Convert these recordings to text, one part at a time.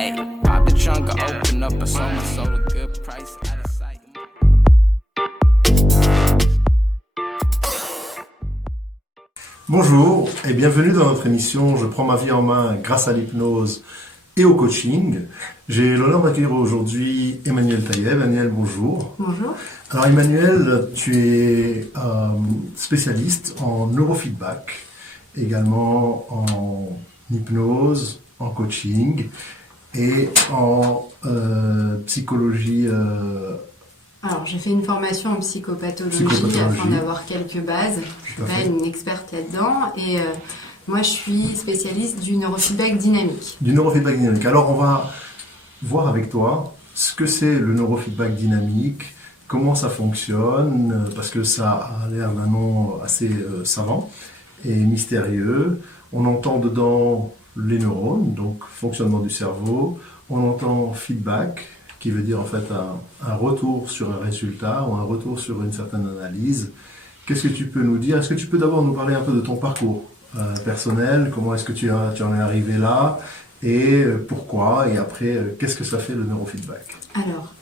Hey, pop the trunk, I open up, I sold my soul a good price. Out of sight. Bonjour et bienvenue dans notre émission Je prends ma vie en main grâce à l'hypnose et au coaching. J'ai l'honneur d'accueillir aujourd'hui Emmanuelle Taïeb. Emmanuelle, bonjour. Bonjour. Alors Emmanuelle, tu es spécialiste en neurofeedback, également en hypnose, en coaching et en psychologie. Alors, j'ai fait une formation en psychopathologie afin d'avoir quelques bases. Je ne suis pas une experte là-dedans. Et moi, je suis spécialiste du neurofeedback dynamique. Du neurofeedback dynamique. Alors, on va voir avec toi ce que c'est le neurofeedback dynamique, comment ça fonctionne, parce que ça a l'air d'un nom assez savant et mystérieux. On entend dedans les neurones, donc fonctionnement du cerveau. On entend feedback, qui veut dire en fait un retour sur un résultat ou un retour sur une certaine analyse. Qu'est-ce que tu peux nous dire? Est-ce que tu peux d'abord nous parler un peu de ton parcours personnel? Comment est-ce que tu en es arrivé là? Et pourquoi? Et après, qu'est-ce que ça fait le neurofeedback? Alors,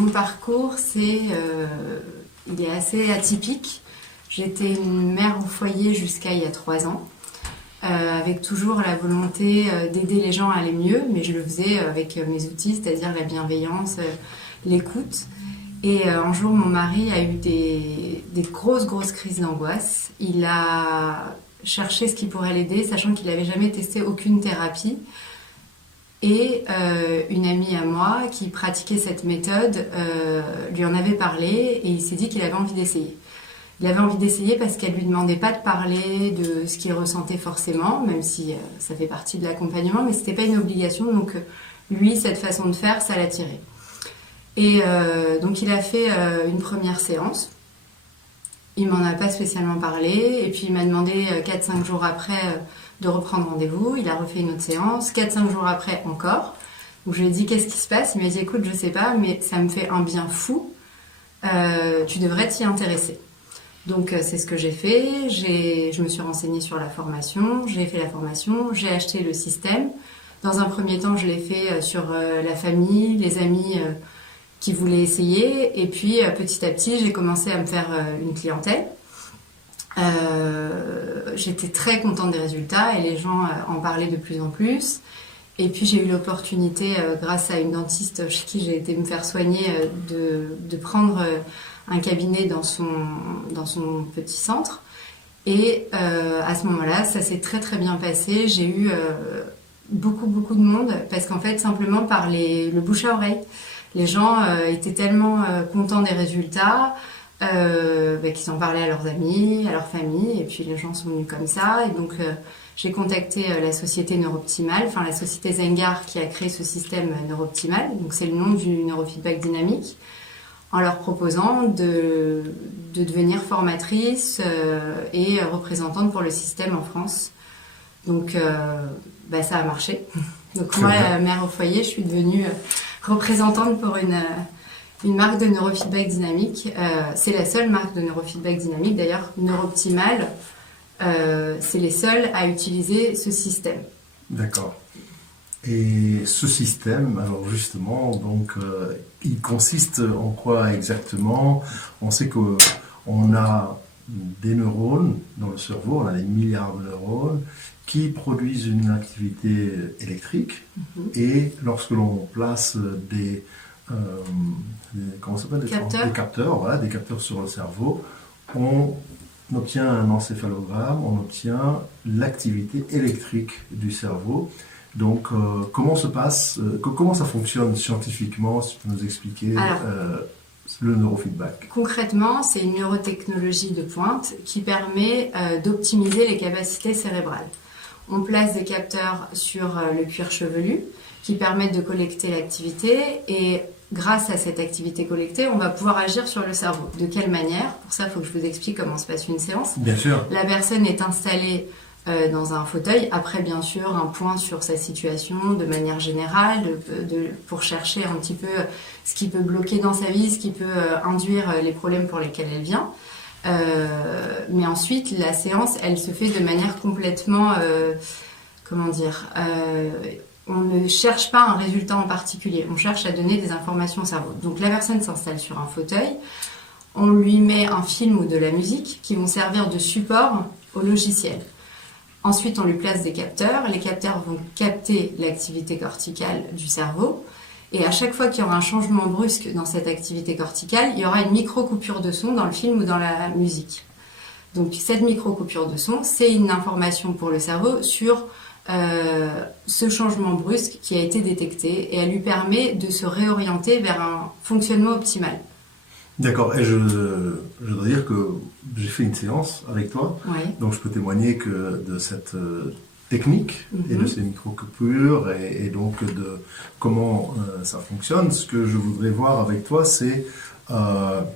mon parcours, il est assez atypique. J'étais une mère au foyer jusqu'à il y a 3 ans. Avec toujours la volonté d'aider les gens à aller mieux, mais je le faisais avec mes outils, c'est-à-dire la bienveillance, l'écoute. Et un jour, mon mari a eu des grosses crises d'angoisse. Il a cherché ce qui pourrait l'aider, sachant qu'il n'avait jamais testé aucune thérapie. Et une amie à moi qui pratiquait cette méthode lui en avait parlé et il s'est dit qu'il avait envie d'essayer. Il avait envie d'essayer parce qu'elle ne lui demandait pas de parler de ce qu'il ressentait forcément, même si ça fait partie de l'accompagnement, mais ce n'était pas une obligation. Donc lui, cette façon de faire, ça l'attirait. Et donc il a fait une première séance. Il ne m'en a pas spécialement parlé. Et puis il m'a demandé 4-5 jours après de reprendre rendez-vous. Il a refait une autre séance. 4-5 jours après encore. Donc je lui ai dit qu'est-ce qui se passe. Il m'a dit écoute, je ne sais pas, mais ça me fait un bien fou. Tu devrais t'y intéresser. Donc c'est ce que j'ai fait, je me suis renseignée sur la formation, j'ai fait la formation, j'ai acheté le système. Dans un premier temps, je l'ai fait sur la famille, les amis qui voulaient essayer. Et puis petit à petit, j'ai commencé à me faire une clientèle. J'étais très contente des résultats et les gens en parlaient de plus en plus. Et puis j'ai eu l'opportunité, grâce à une dentiste chez qui j'ai été me faire soigner, de prendre un cabinet dans son petit centre. Et à ce moment-là, ça s'est très très bien passé. J'ai eu beaucoup de monde parce qu'en fait, simplement par le bouche à oreille, les gens étaient tellement contents des résultats qu'ils en parlaient à leurs amis, à leur famille, et puis les gens sont venus comme ça. Et donc j'ai contacté la société Neurooptimal, enfin la société Zengar qui a créé ce système Neurooptimal. Donc c'est le nom du neurofeedback dynamique, en leur proposant de devenir formatrice et représentante pour le système en France. Donc ça a marché. Donc moi, mère au foyer, je suis devenue représentante pour une marque de neurofeedback dynamique. C'est la seule marque de neurofeedback dynamique. D'ailleurs, Neurooptimal, c'est les seuls à utiliser ce système. D'accord. Et ce système, alors justement, donc, il consiste en quoi exactement? On sait qu'on a des neurones dans le cerveau, on a des milliards de neurones qui produisent une activité électrique. Et lorsque l'on place des capteurs, voilà, des capteurs sur le cerveau, on obtient un encéphalogramme, on obtient l'activité électrique du cerveau. Donc, comment ça fonctionne scientifiquement, si tu peux nous expliquer le neurofeedback? Concrètement, c'est une neurotechnologie de pointe qui permet d'optimiser les capacités cérébrales. On place des capteurs sur le cuir chevelu qui permettent de collecter l'activité et grâce à cette activité collectée, on va pouvoir agir sur le cerveau. De quelle manière? Pour ça, il faut que je vous explique comment se passe une séance. Bien sûr. La personne est installée dans un fauteuil. Après, bien sûr, un point sur sa situation de manière générale, pour chercher un petit peu ce qui peut bloquer dans sa vie, ce qui peut induire les problèmes pour lesquels elle vient. Mais ensuite, la séance, elle se fait de manière complètement, on ne cherche pas un résultat en particulier, on cherche à donner des informations au cerveau. Donc la personne s'installe sur un fauteuil, on lui met un film ou de la musique qui vont servir de support au logiciel. Ensuite, on lui place des capteurs. Les capteurs vont capter l'activité corticale du cerveau. Et à chaque fois qu'il y aura un changement brusque dans cette activité corticale, il y aura une micro-coupure de son dans le film ou dans la musique. Donc cette micro-coupure de son, c'est une information pour le cerveau sur ce changement brusque qui a été détecté et elle lui permet de se réorienter vers un fonctionnement optimal. D'accord, et je dois dire que j'ai fait une séance avec toi, donc je peux témoigner que de cette technique et de ces micro-coupures et donc de comment ça fonctionne. Ce que je voudrais voir avec toi, c'est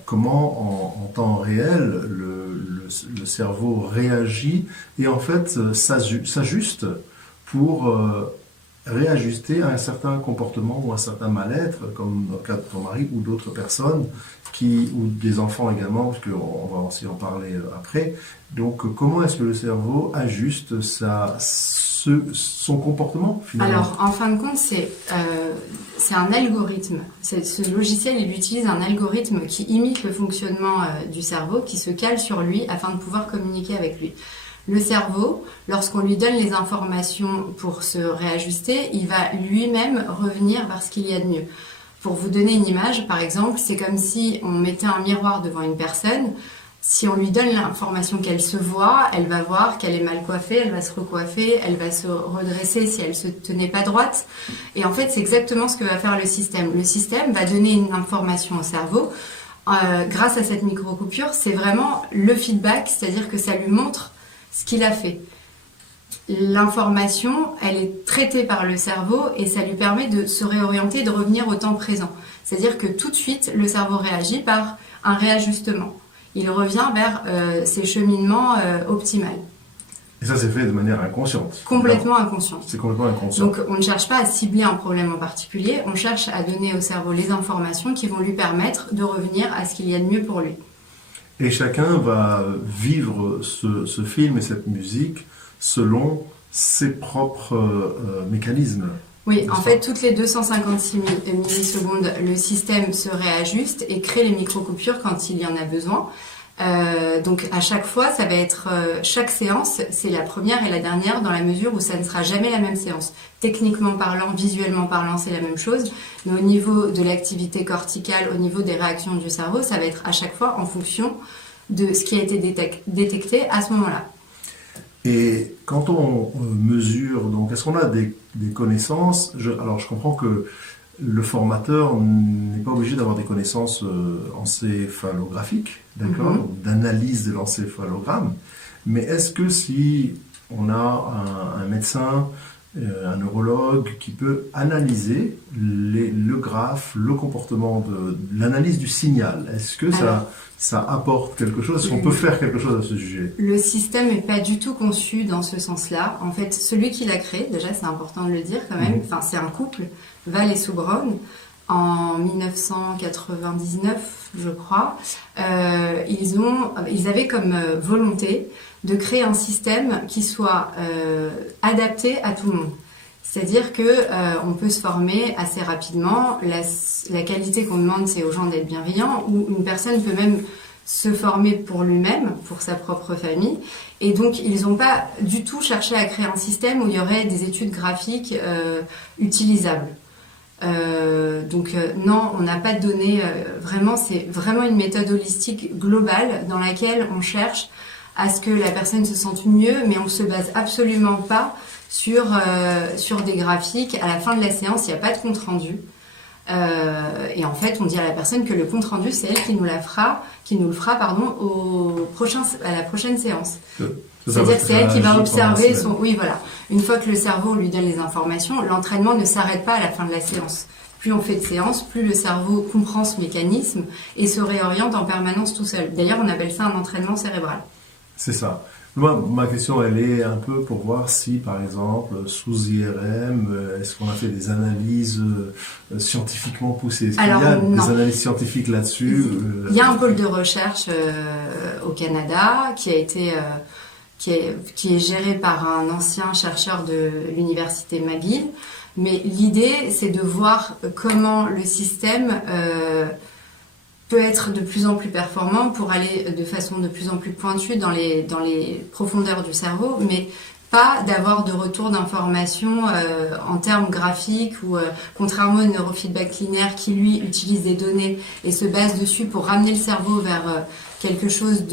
comment en temps réel le cerveau réagit et en fait s'ajuste pour réajuster à un certain comportement ou un certain mal-être, comme dans le cas de ton mari ou d'autres personnes, ou des enfants également, parce qu'on va aussi en parler après. Donc, comment est-ce que le cerveau ajuste son comportement, finalement? Alors, en fin de compte, c'est un algorithme. Ce logiciel, il utilise un algorithme qui imite le fonctionnement du cerveau, qui se cale sur lui afin de pouvoir communiquer avec lui. Le cerveau, lorsqu'on lui donne les informations pour se réajuster, il va lui-même revenir vers ce qu'il y a de mieux. Pour vous donner une image, par exemple, c'est comme si on mettait un miroir devant une personne. Si on lui donne l'information qu'elle se voit, elle va voir qu'elle est mal coiffée, elle va se recoiffer, elle va se redresser si elle se tenait pas droite. Et en fait, c'est exactement ce que va faire le système. Le système va donner une information au cerveau. Grâce à cette micro-coupure, c'est vraiment le feedback, c'est-à-dire que ça lui montre ce qu'il a fait. L'information, elle est traitée par le cerveau et ça lui permet de se réorienter, de revenir au temps présent. C'est-à-dire que tout de suite, le cerveau réagit par un réajustement. Il revient vers ses cheminements optimaux. Et ça, c'est fait de manière inconsciente. Complètement inconsciente. C'est complètement inconscient. Donc, on ne cherche pas à cibler un problème en particulier, on cherche à donner au cerveau les informations qui vont lui permettre de revenir à ce qu'il y a de mieux pour lui. Et chacun va vivre ce film et cette musique selon ses propres mécanismes. Oui, en fait, toutes les 256 millisecondes, le système se réajuste et crée les micro-coupures quand il y en a besoin. Donc à chaque fois, ça va être chaque séance, c'est la première et la dernière dans la mesure où ça ne sera jamais la même séance. Techniquement parlant, visuellement parlant, c'est la même chose, mais au niveau de l'activité corticale, au niveau des réactions du cerveau, ça va être à chaque fois en fonction de ce qui a été détecté à ce moment-là. Et quand on mesure, donc est-ce qu'on a des connaissances? Alors je comprends que le formateur n'est pas obligé d'avoir des connaissances encéphalographiques, d'accord, d'analyse de l'encéphalogramme, mais est-ce que si on a un médecin, un neurologue qui peut analyser le graphe, le comportement de l'analyse du signal, est-ce que ça apporte quelque chose? Est-ce qu'on peut faire quelque chose à ce sujet? Le système n'est pas du tout conçu dans ce sens-là. En fait, celui qui l'a créé, déjà c'est important de le dire quand même, enfin c'est un couple, Val et Sue Brown, en 1999 je crois, ils avaient comme volonté de créer un système qui soit adapté à tout le monde. C'est-à-dire qu'on peut se former assez rapidement. La qualité qu'on demande, c'est aux gens d'être bienveillants, ou une personne peut même se former pour lui-même, pour sa propre famille. Et donc, ils n'ont pas du tout cherché à créer un système où il y aurait des études graphiques utilisables. Non, on n'a pas de données. Vraiment, c'est vraiment une méthode holistique globale dans laquelle on cherche à ce que la personne se sente mieux, mais on ne se base absolument pas sur des graphiques. À la fin de la séance, il n'y a pas de compte-rendu. Et en fait, on dit à la personne que le compte-rendu, c'est elle qui nous le fera à la prochaine séance. C'est-à-dire que c'est elle qui va observer son... Oui, voilà. Une fois que le cerveau lui donne les informations, l'entraînement ne s'arrête pas à la fin de la séance. Plus on fait de séances, plus le cerveau comprend ce mécanisme et se réoriente en permanence tout seul. D'ailleurs, on appelle ça un entraînement cérébral. C'est ça. Moi, ma question, elle est un peu pour voir si, par exemple, sous IRM, est-ce qu'on a fait des analyses scientifiquement poussées? Est-ce qu'il y a des analyses scientifiques là-dessus? Il y a un pôle de recherche au Canada qui a été qui est géré par un ancien chercheur de l'université McGill. Mais l'idée, c'est de voir comment le système peut être de plus en plus performant pour aller de façon de plus en plus pointue dans les profondeurs du cerveau, mais pas d'avoir de retour d'informations en termes graphiques ou contrairement au neurofeedback linéaire qui lui utilise des données et se base dessus pour ramener le cerveau vers quelque chose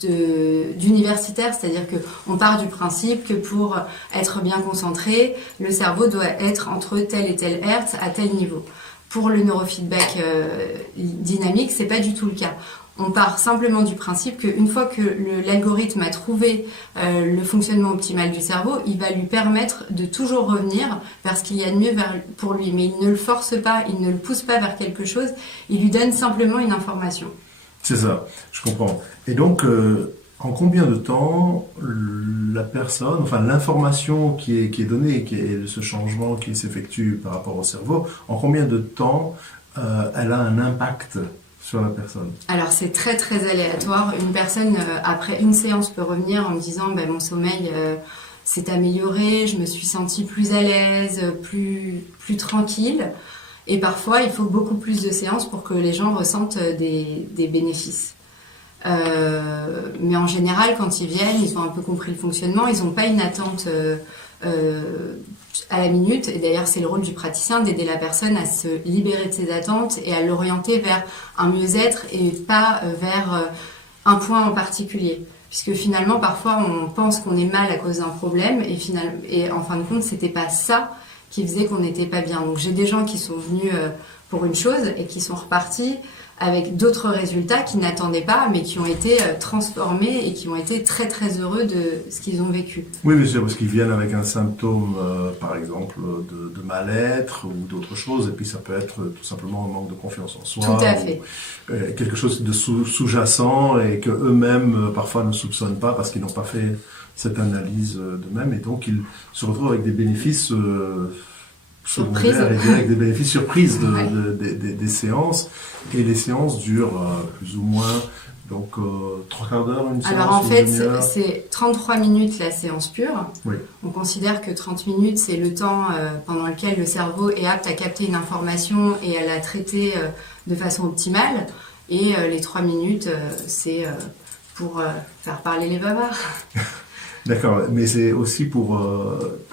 d'universitaire, c'est-à-dire qu'on part du principe que pour être bien concentré, le cerveau doit être entre tel et tel hertz à tel niveau. Pour le neurofeedback dynamique, c'est pas du tout le cas. On part simplement du principe qu'une fois que l'algorithme a trouvé le fonctionnement optimal du cerveau, il va lui permettre de toujours revenir vers ce qu'il y a de mieux pour lui. Mais il ne le force pas, il ne le pousse pas vers quelque chose, il lui donne simplement une information. C'est ça, je comprends. Et donc, en combien de temps la personne, enfin l'information qui est donnée, qui est ce changement qui s'effectue par rapport au cerveau, en combien de temps elle a un impact sur la personne? Alors c'est très très aléatoire. Une personne après une séance peut revenir en me disant mon sommeil s'est amélioré, je me suis sentie plus à l'aise, plus tranquille. Et parfois il faut beaucoup plus de séances pour que les gens ressentent des bénéfices. Mais en général quand ils viennent, ils ont un peu compris le fonctionnement, ils n'ont pas une attente à la minute, et d'ailleurs c'est le rôle du praticien d'aider la personne à se libérer de ses attentes et à l'orienter vers un mieux-être et pas vers un point en particulier. Puisque finalement parfois on pense qu'on est mal à cause d'un problème et en fin de compte c'était pas ça qui faisait qu'on n'était pas bien. Donc j'ai des gens qui sont venus pour une chose et qui sont repartis avec d'autres résultats qu'ils n'attendaient pas, mais qui ont été transformés et qui ont été très très heureux de ce qu'ils ont vécu. Oui, bien sûr, parce qu'ils viennent avec un symptôme, par exemple, de mal-être ou d'autres choses, et puis ça peut être tout simplement un manque de confiance en soi. Tout à fait. Quelque chose de sous-jacent et que eux-mêmes parfois ne soupçonnent pas parce qu'ils n'ont pas fait cette analyse d'eux-mêmes, et donc ils se retrouvent avec des bénéfices secondaires et avec des bénéfices surprises des séances, et les séances durent plus ou moins donc 3/4 d'heure, une séance. Alors en fait c'est 33 minutes la séance pure. Oui. On considère que 30 minutes c'est le temps pendant lequel le cerveau est apte à capter une information et à la traiter de façon optimale, et les 3 minutes c'est pour faire parler les bavards. D'accord, mais c'est aussi pour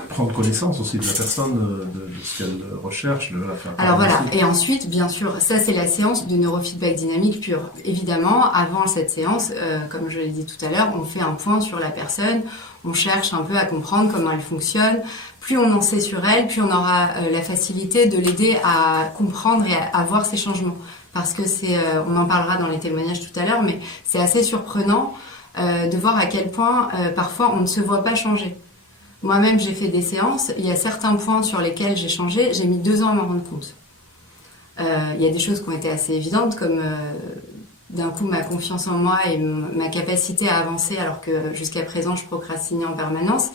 prendre connaissance aussi de la personne, de ce qu'elle recherche, de la faire parler. Alors voilà, aussi. et ensuite, bien sûr, ça c'est la séance de neurofeedback dynamique pure. Évidemment, avant cette séance, comme je l'ai dit tout à l'heure, on fait un point sur la personne, on cherche un peu à comprendre comment elle fonctionne. Plus on en sait sur elle, plus on aura la facilité de l'aider à comprendre et à voir ses changements. Parce que on en parlera dans les témoignages tout à l'heure, mais c'est assez surprenant de voir à quel point parfois on ne se voit pas changer. Moi-même j'ai fait des séances, il y a certains points sur lesquels j'ai changé, j'ai mis 2 ans à m'en rendre compte. Il y a des choses qui ont été assez évidentes, comme d'un coup ma confiance en moi et ma capacité à avancer alors que jusqu'à présent je procrastinais en permanence.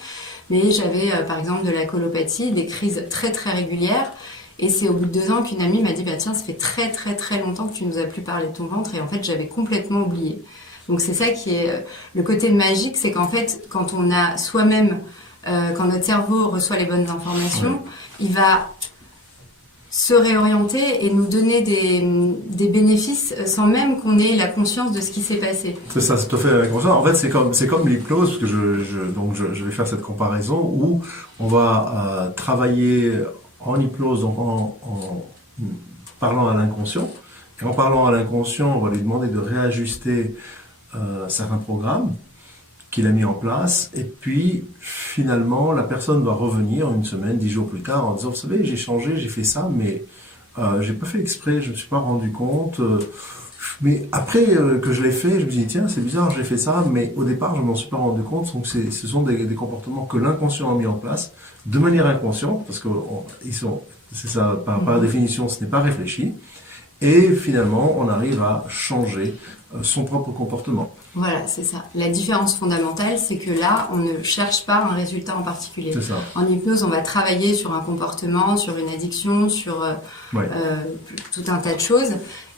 Mais j'avais par exemple de la colopathie, des crises très très régulières, et c'est au bout de 2 ans qu'une amie m'a dit tiens, ça fait très très très longtemps que tu nous as plus parlé de ton ventre, et en fait j'avais complètement oublié. Donc c'est ça qui est le côté magique, c'est qu'en fait, quand on a soi-même, quand notre cerveau reçoit les bonnes informations, il va se réorienter et nous donner des bénéfices sans même qu'on ait la conscience de ce qui s'est passé. C'est ça, c'est tout à fait la conscience. En fait, c'est comme l'hypnose, parce que je vais faire cette comparaison où on va travailler en hypnose, donc en parlant à l'inconscient. Et en parlant à l'inconscient, on va lui demander de réajuster certains programmes qu'il a mis en place, et puis finalement la personne va revenir 1 semaine, 10 jours plus tard en disant vous savez j'ai changé, j'ai fait ça, mais j'ai pas fait exprès, je me suis pas rendu compte, mais après que je l'ai fait, je me dis tiens c'est bizarre, j'ai fait ça, mais au départ je m'en suis pas rendu compte. Donc ce sont des comportements que l'inconscient a mis en place de manière inconsciente, parce que c'est ça, par définition ce n'est pas réfléchi, et finalement on arrive à changer son propre comportement. Voilà, c'est ça. La différence fondamentale, c'est que là, on ne cherche pas un résultat en particulier. C'est ça. En hypnose, on va travailler sur un comportement, sur une addiction, sur tout un tas de choses.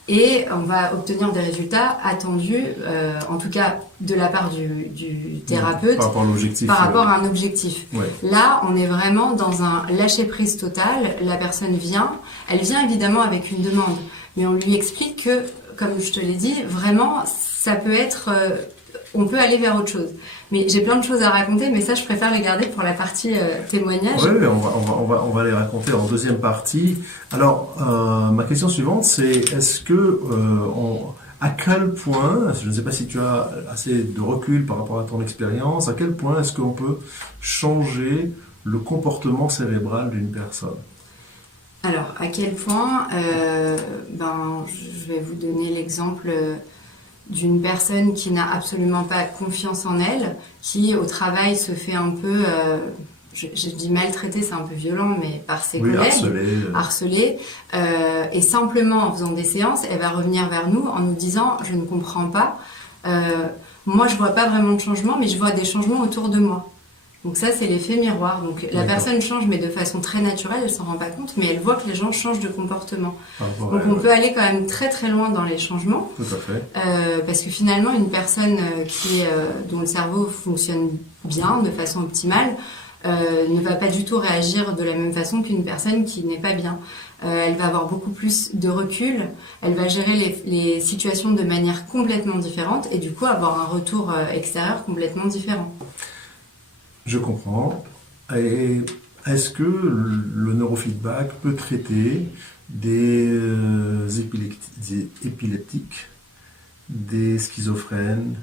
et on va obtenir des résultats attendus, en tout cas de la part du thérapeute, par rapport à l'objectif. par rapport à un objectif. Ouais. Là, on est vraiment dans un lâcher-prise total. La personne vient, elle vient évidemment avec une demande, mais on lui explique que, comme je te l'ai dit, vraiment, ça peut être... on peut aller vers autre chose. Mais j'ai plein de choses à raconter, mais ça, je préfère les garder pour la partie témoignage. Oui, on va les raconter en deuxième partie. Alors, ma question suivante, c'est est-ce que, à quel point, je ne sais pas si tu as assez de recul par rapport à ton expérience, à quel point est-ce qu'on peut changer le comportement cérébral d'une personne? Alors, à quel point je vais vous donner l'exemple d'une personne qui n'a absolument pas confiance en elle, qui au travail se fait un peu, je dis maltraiter, c'est un peu violent, mais par ses collègues, harcelée, et simplement en faisant des séances, elle va revenir vers nous en nous disant « je ne comprends pas, moi je vois pas vraiment de changement, mais je vois des changements autour de moi ». Donc ça, c'est l'effet miroir. Donc la personne change, mais de façon très naturelle, elle s'en rend pas compte, mais elle voit que les gens changent de comportement. Donc on peut aller quand même très très loin dans les changements. Tout à fait. Parce que finalement, une personne dont le cerveau fonctionne bien, de façon optimale, ne va pas du tout réagir de la même façon qu'une personne qui n'est pas bien. Elle va avoir beaucoup plus de recul, elle va gérer les situations de manière complètement différente et du coup avoir un retour extérieur complètement différent. Je comprends. Et est-ce que le neurofeedback peut traiter des épileptiques, des schizophrènes?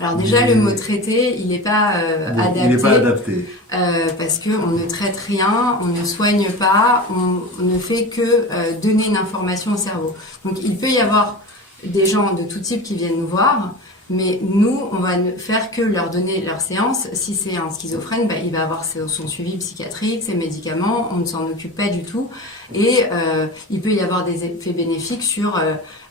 Alors déjà, le mot traiter, il n'est pas adapté. Il n'est pas adapté. Parce qu'on ne traite rien, on ne soigne pas, on ne fait que donner une information au cerveau. Donc il peut y avoir des gens de tout type qui viennent nous voir, mais nous, on va ne faire que leur donner leur séance. Si c'est un schizophrène, il va avoir son suivi psychiatrique, ses médicaments, on ne s'en occupe pas du tout. Et il peut y avoir des effets bénéfiques sur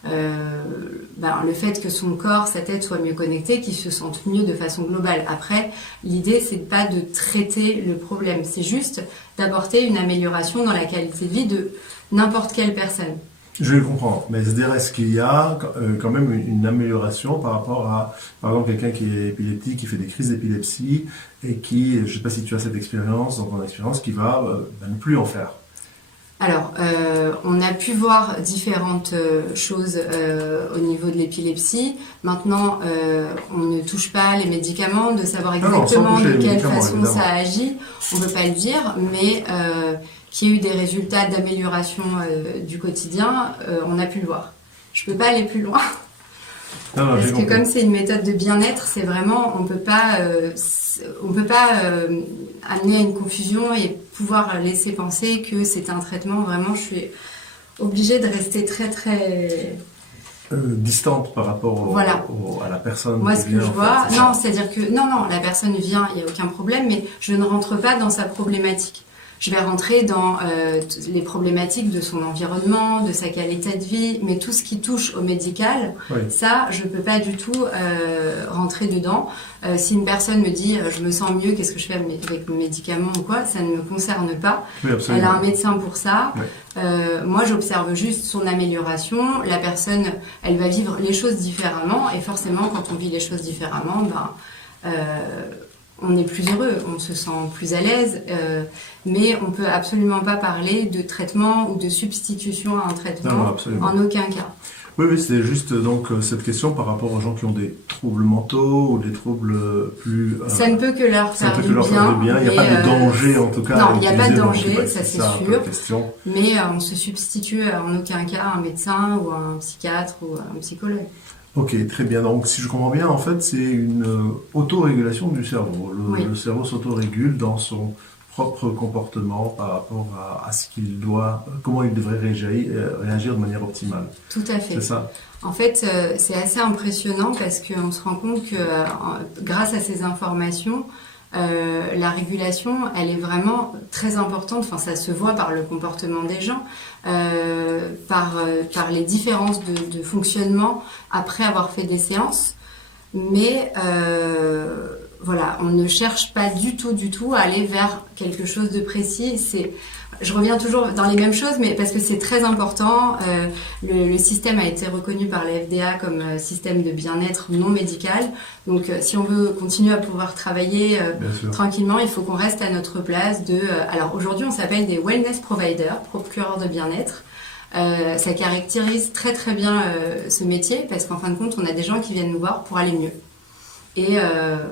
le fait que son corps, sa tête soient mieux connectés, qu'il se sente mieux de façon globale. Après, l'idée, c'est pas de traiter le problème, c'est juste d'apporter une amélioration dans la qualité de vie de n'importe quelle personne. Je le comprends, mais c'est-à-dire est-ce qu'il y a quand même une amélioration par rapport à, par exemple, quelqu'un qui est épileptique, qui fait des crises d'épilepsie et qui, je ne sais pas si tu as cette expérience, dans ton expérience, qui va ne plus en faire? Alors, on a pu voir différentes choses au niveau de l'épilepsie. Maintenant, on ne touche pas les médicaments, de savoir exactement de quelle façon évidemment. Ça agit, on ne peut pas le dire, mais qu'il y ait eu des résultats d'amélioration du quotidien, on a pu le voir. Je ne peux pas aller plus loin. Parce que comme c'est une méthode de bien-être, c'est vraiment, on peut pas amener à une confusion et pouvoir laisser penser que c'est un traitement. Vraiment, je suis obligée de rester très très distante par rapport à la personne. Moi, ce que je vois, non, c'est-à-dire que non, la personne vient, il n'y a aucun problème, mais je ne rentre pas dans sa problématique. Je vais rentrer dans les problématiques de son environnement, de sa qualité de vie, mais tout ce qui touche au médical, ça, je ne peux pas du tout rentrer dedans. Si une personne me dit « je me sens mieux, qu'est-ce que je fais avec mes médicaments ou quoi ?» ça ne me concerne pas. Oui, elle a un médecin pour ça. Oui. Moi, j'observe juste son amélioration. La personne, elle va vivre les choses différemment. Et forcément, quand on vit les choses différemment, on est plus heureux, on se sent plus à l'aise, mais on ne peut absolument pas parler de traitement ou de substitution à un traitement, en aucun cas. Oui, c'était juste donc cette question par rapport aux gens qui ont des troubles mentaux ou des troubles plus... ça ne peut que leur faire du bien. Il n'y a pas de danger en tout cas. Non, il n'y a pas de danger, ça c'est sûr. Mais on ne se substitue en aucun cas à un médecin ou à un psychiatre ou à un psychologue. Ok, très bien. Donc, si je comprends bien, en fait, c'est une autorégulation du cerveau. Le cerveau s'autorégule dans son propre comportement par rapport à ce qu'il doit, comment il devrait réagir de manière optimale. Tout à fait. C'est ça. En fait, c'est assez impressionnant parce qu'on se rend compte que grâce à ces informations, la régulation, elle est vraiment très importante. Enfin, ça se voit par le comportement des gens, par les différences de fonctionnement après avoir fait des séances. Mais voilà, on ne cherche pas du tout à aller vers quelque chose de précis. Je reviens toujours dans les mêmes choses, mais parce que c'est très important. Le système a été reconnu par la FDA comme système de bien-être non médical. Donc, si on veut continuer à pouvoir travailler tranquillement, il faut qu'on reste à notre place. Alors aujourd'hui, on s'appelle des wellness providers, procureurs de bien-être. Ça caractérise très très bien ce métier parce qu'en fin de compte, on a des gens qui viennent nous voir pour aller mieux. Et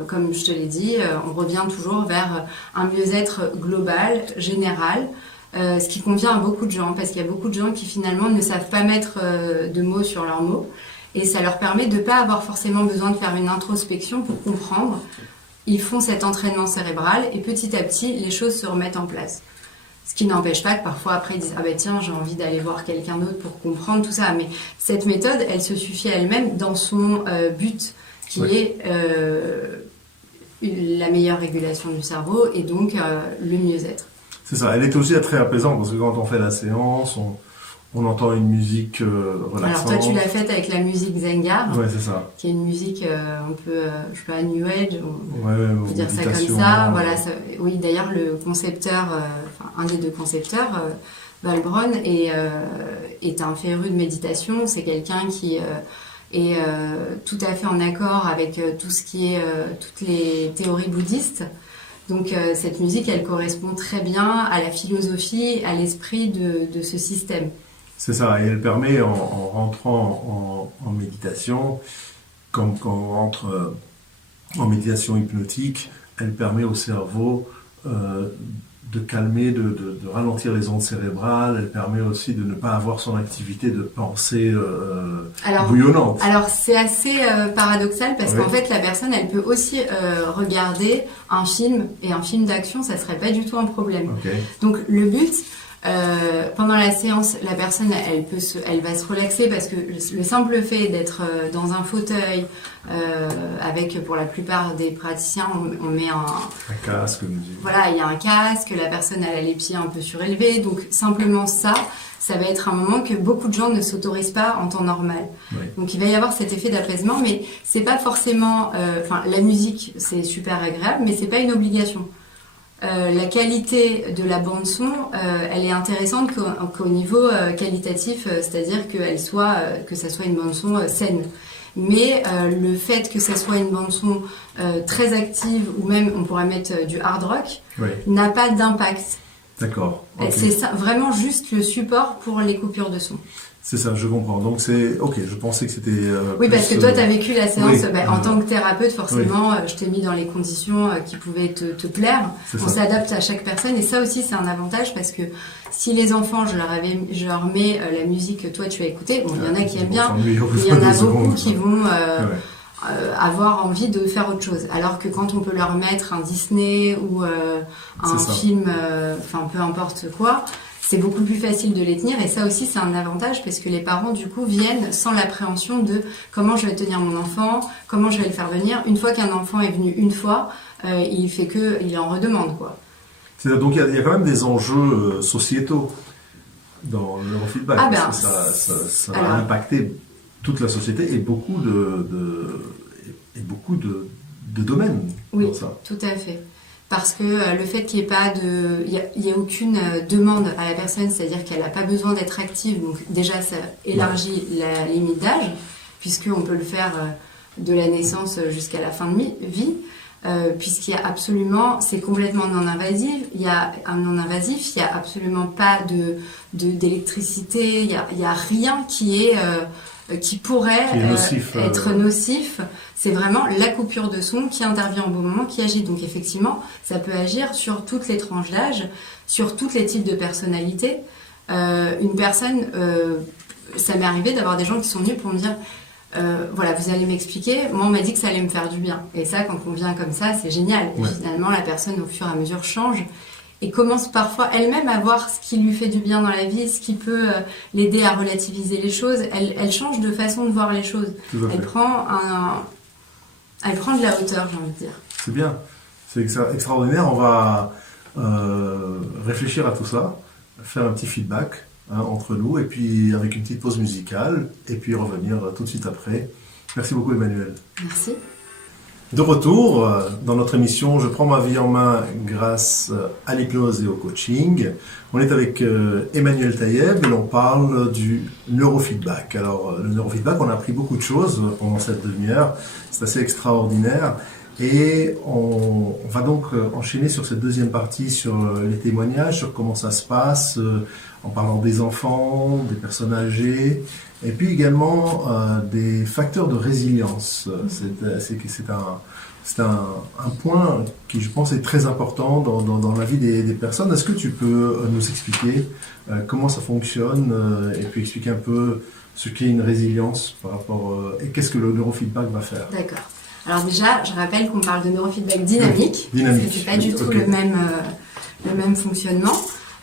comme je te l'ai dit, on revient toujours vers un mieux-être global, général, ce qui convient à beaucoup de gens, parce qu'il y a beaucoup de gens qui finalement ne savent pas mettre de mots sur leurs mots, et ça leur permet de ne pas avoir forcément besoin de faire une introspection pour comprendre. Ils font cet entraînement cérébral, et petit à petit, les choses se remettent en place. Ce qui n'empêche pas que parfois après ils disent « Ah ben tiens, j'ai envie d'aller voir quelqu'un d'autre pour comprendre tout ça ». Mais cette méthode, elle se suffit à elle-même dans son but, qui est la meilleure régulation du cerveau et donc le mieux-être. C'est ça, elle est aussi très apaisante parce que quand on fait la séance, on entend une musique relaxante. Alors toi tu l'as faite avec la musique Zengar, ouais, c'est ça. Qui est une musique un peu, je sais pas, New Age, on peut dire ça comme ça. Voilà, oui, d'ailleurs le concepteur, un des deux concepteurs, Valbronn, est un féru de méditation. C'est quelqu'un qui est tout à fait en accord avec tout ce qui est toutes les théories bouddhistes. Donc cette musique, elle correspond très bien à la philosophie, à l'esprit de ce système. C'est ça, et elle permet en rentrant en méditation, comme quand on rentre en méditation hypnotique, elle permet au cerveau de calmer, de ralentir les ondes cérébrales. Elle permet aussi de ne pas avoir son activité de pensée bouillonnante. Alors c'est assez paradoxal parce qu'en fait la personne elle peut aussi regarder un film, et un film d'action ça serait pas du tout un problème. Donc le but pendant la séance, la personne elle va se relaxer parce que le simple fait d'être dans un fauteuil avec, pour la plupart des praticiens, on met un casque. Voilà, il y a un casque, la personne elle a les pieds un peu surélevés, donc simplement ça va être un moment que beaucoup de gens ne s'autorisent pas en temps normal. Donc il va y avoir cet effet d'apaisement, mais c'est pas forcément, la musique c'est super agréable, mais c'est pas une obligation. La qualité de la bande son, elle est intéressante qu'au niveau qualitatif, c'est-à-dire que ça soit une bande son saine. Mais le fait que ça soit une bande son très active, ou même on pourrait mettre du hard rock, n'a pas d'impact. D'accord. C'est vraiment juste le support pour les coupures de son. C'est ça, je comprends. Donc c'est ok. Je pensais que c'était. Oui, parce que toi, tu as vécu la séance. En tant que thérapeute, forcément, je t'ai mis dans les conditions qui pouvaient te plaire. On s'adapte à chaque personne, et ça aussi, c'est un avantage parce que si les enfants, je leur mets la musique que toi tu as écoutée, bon, il y en a qui aiment bien, mais il y en a beaucoup qui vont avoir envie de faire autre chose. Alors que quand on peut leur mettre un Disney ou un film, peu importe quoi. C'est beaucoup plus facile de les tenir, et ça aussi c'est un avantage parce que les parents du coup viennent sans l'appréhension de comment je vais tenir mon enfant, comment je vais le faire venir. Une fois qu'un enfant est venu une fois, il en redemande quoi. Donc il y a quand même des enjeux sociétaux dans le neurofeedback, parce que ça va impacter toute la société et beaucoup de domaines. Oui, dans ça. Tout à fait. Parce que le fait qu'il n'y ait pas il y a aucune demande à la personne, c'est-à-dire qu'elle n'a pas besoin d'être active, donc déjà ça élargit la limite d'âge, puisqu'on peut le faire de la naissance jusqu'à la fin de vie, puisqu'il y a absolument, c'est complètement non-invasif, il y a absolument pas d'électricité, il y a rien qui pourrait être nocif. C'est vraiment la coupure de son qui intervient au bon moment, qui agit. Donc effectivement, ça peut agir sur toutes les tranches d'âge, sur tous les types de personnalités. Une personne, ça m'est arrivé d'avoir des gens qui sont venus pour me dire vous allez m'expliquer, moi on m'a dit que ça allait me faire du bien. Et ça, quand on vient comme ça, c'est génial. Et finalement, la personne au fur et à mesure change et commence parfois elle-même à voir ce qui lui fait du bien dans la vie, ce qui peut l'aider à relativiser les choses. Elle change de façon de voir les choses. Elle prend de la hauteur, j'ai envie de dire. C'est bien, c'est extraordinaire. On va réfléchir à tout ça, faire un petit feedback entre nous, et puis avec une petite pause musicale, et puis revenir tout de suite après. Merci beaucoup Emmanuelle. Merci. De retour dans notre émission Je prends ma vie en main grâce à l'hypnose et au coaching. On est avec Emmanuel Taïeb et l'on parle du neurofeedback. Alors le neurofeedback, on a appris beaucoup de choses pendant cette demi-heure. C'est assez extraordinaire. Et on va donc enchaîner sur cette deuxième partie sur les témoignages, sur comment ça se passe, en parlant des enfants, des personnes âgées, et puis également des facteurs de résilience. C'est un point qui, je pense, est très important dans la vie des personnes. Est-ce que tu peux nous expliquer comment ça fonctionne et puis expliquer un peu ce qu'est une résilience par rapport et qu'est-ce que le neurofeedback va faire? D'accord. Alors déjà, je rappelle qu'on parle de neurofeedback dynamique. Dynamique. Ce n'est pas du tout le même fonctionnement.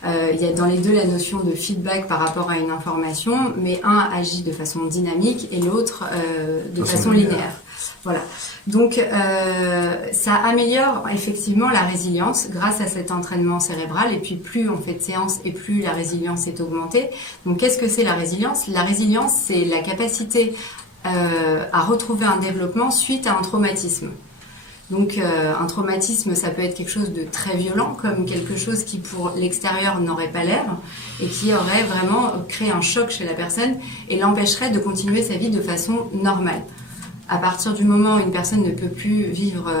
Il y a dans les deux la notion de feedback par rapport à une information, mais un agit de façon dynamique et l'autre de façon linéaire. Voilà. Donc ça améliore effectivement la résilience grâce à cet entraînement cérébral, et puis plus on fait de séances et plus la résilience est augmentée. Donc qu'est-ce que c'est la résilience? La résilience, c'est la capacité à retrouver un développement suite à un traumatisme. Donc un traumatisme, ça peut être quelque chose de très violent, comme quelque chose qui pour l'extérieur n'aurait pas l'air et qui aurait vraiment créé un choc chez la personne et l'empêcherait de continuer sa vie de façon normale. À partir du moment où une personne ne peut plus vivre